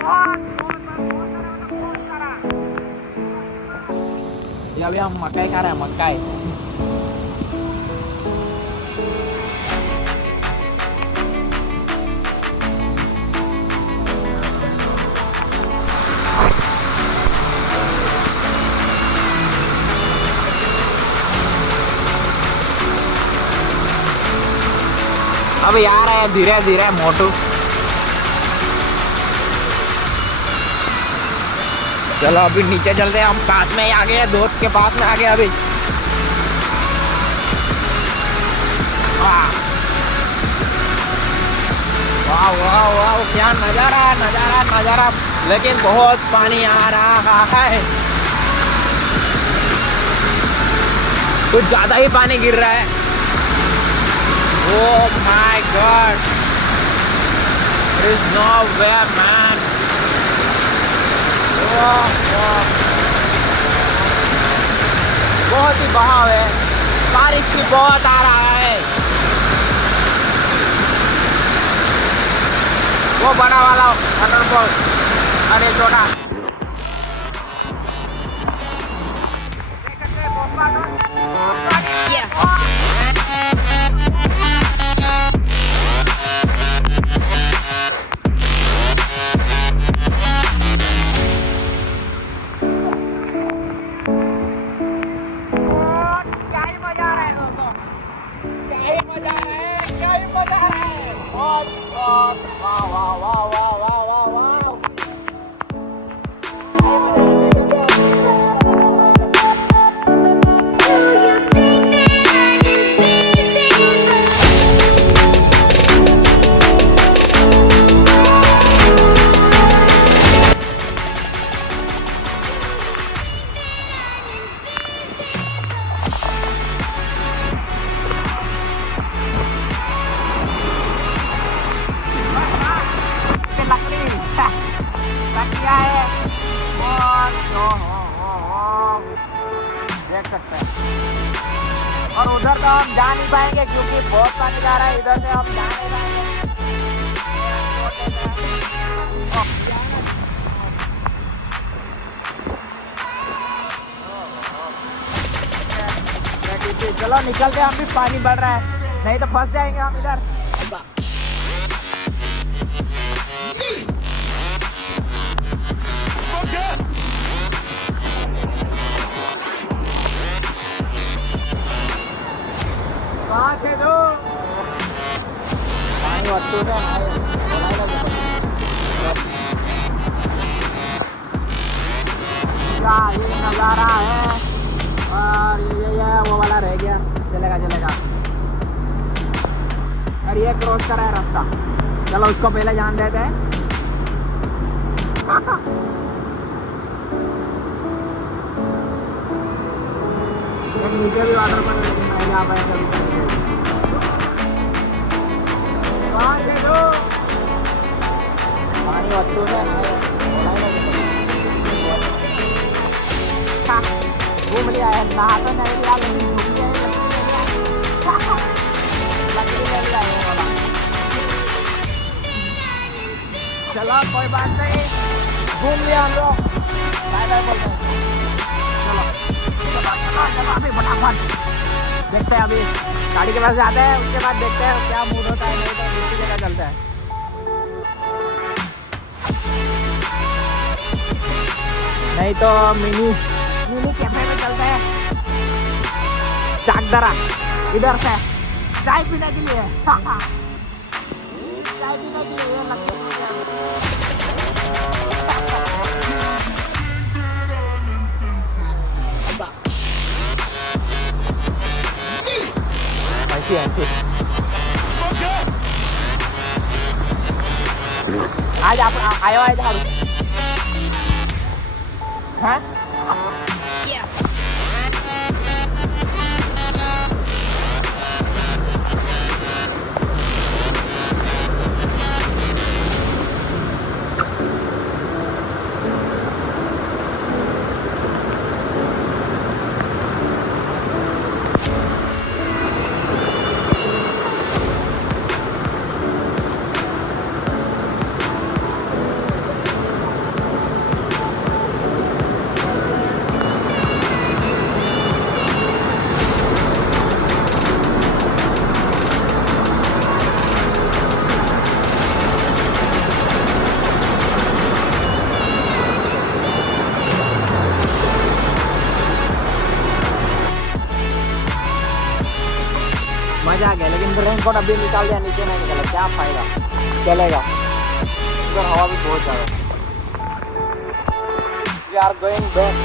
ये अभी हम मकई खा रहे हैं, मकई। अभी आ रहे हैं धीरे धीरे मोटू। चलो अभी नीचे चलते हैं, हम पास में ही आ गए, दोस्त के पास में आ गए अभी। वाह वाह वाह, क्या नजारा नजारा नजारा, लेकिन बहुत पानी आ रहा है, कुछ ज्यादा ही पानी गिर रहा है। Oh my God, there is no way man. बहुत ही बहाव है, बारिश भी बहुत आ रहा है। वो बड़ा वाला वाटरफॉल, अरे छोटा। देख सकते हैं, और उधर तो हम जा नहीं पाएंगे क्योंकि बहुत पानी जा रहा है, इधर से हम जा नहीं पाएंगे। चलो निकलते हैं, हम भी पानी बढ़ रहा है, नहीं तो फंस जाएंगे हम इधर। क्या ये नज़ारा है, और ये वो वाला रह गया, चलेगा चलेगा। और ये क्रॉस कर रहा है रास्ता, चलो उसको पहले जान देते हैं। नीचे भी वाटर पर नहीं जा पाएंगे पानी वस्तु है। घूम लिया है, नहा तो नहीं लिया, लेकिन घूम लिया है, लकड़ी ले लिया है वाला। चलो कोई बात नहीं, घूम लिया हम लोग, बाय बाय बोलते हैं। चलो चलो चलो अभी फटाफट देखते हैं, अभी गाड़ी के पास जाते हैं, उसके बाद देखते हैं क्या मूड होता है, नहीं तो दूसरी जगह चलते हैं। नहीं तो मिनी कैफे में चलते हैं, चाकदरा इधर से चाय पीने के लिए। चाय पीने के लिए लगते आज आप आयो है इधर हैं? रेनकोट अभी निकाल दिया, नीचे नहीं निकला, क्या फायदा, चलेगा। इधर हवा भी बहुत ज़्यादा। We are going back.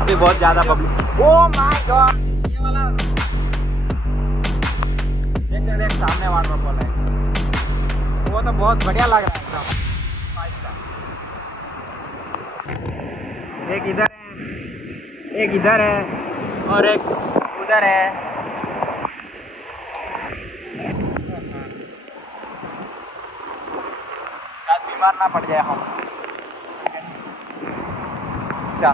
अभी बहुत ज्यादा पब्लिक। ओह माय गॉड, ये वाला देख सामने वाटरफॉल है, वो तो बहुत बढ़िया लग रहा है एकदम। एक इधर है, एक इधर है और एक उधर है। बीमार ना पड़ जाए हम। क्या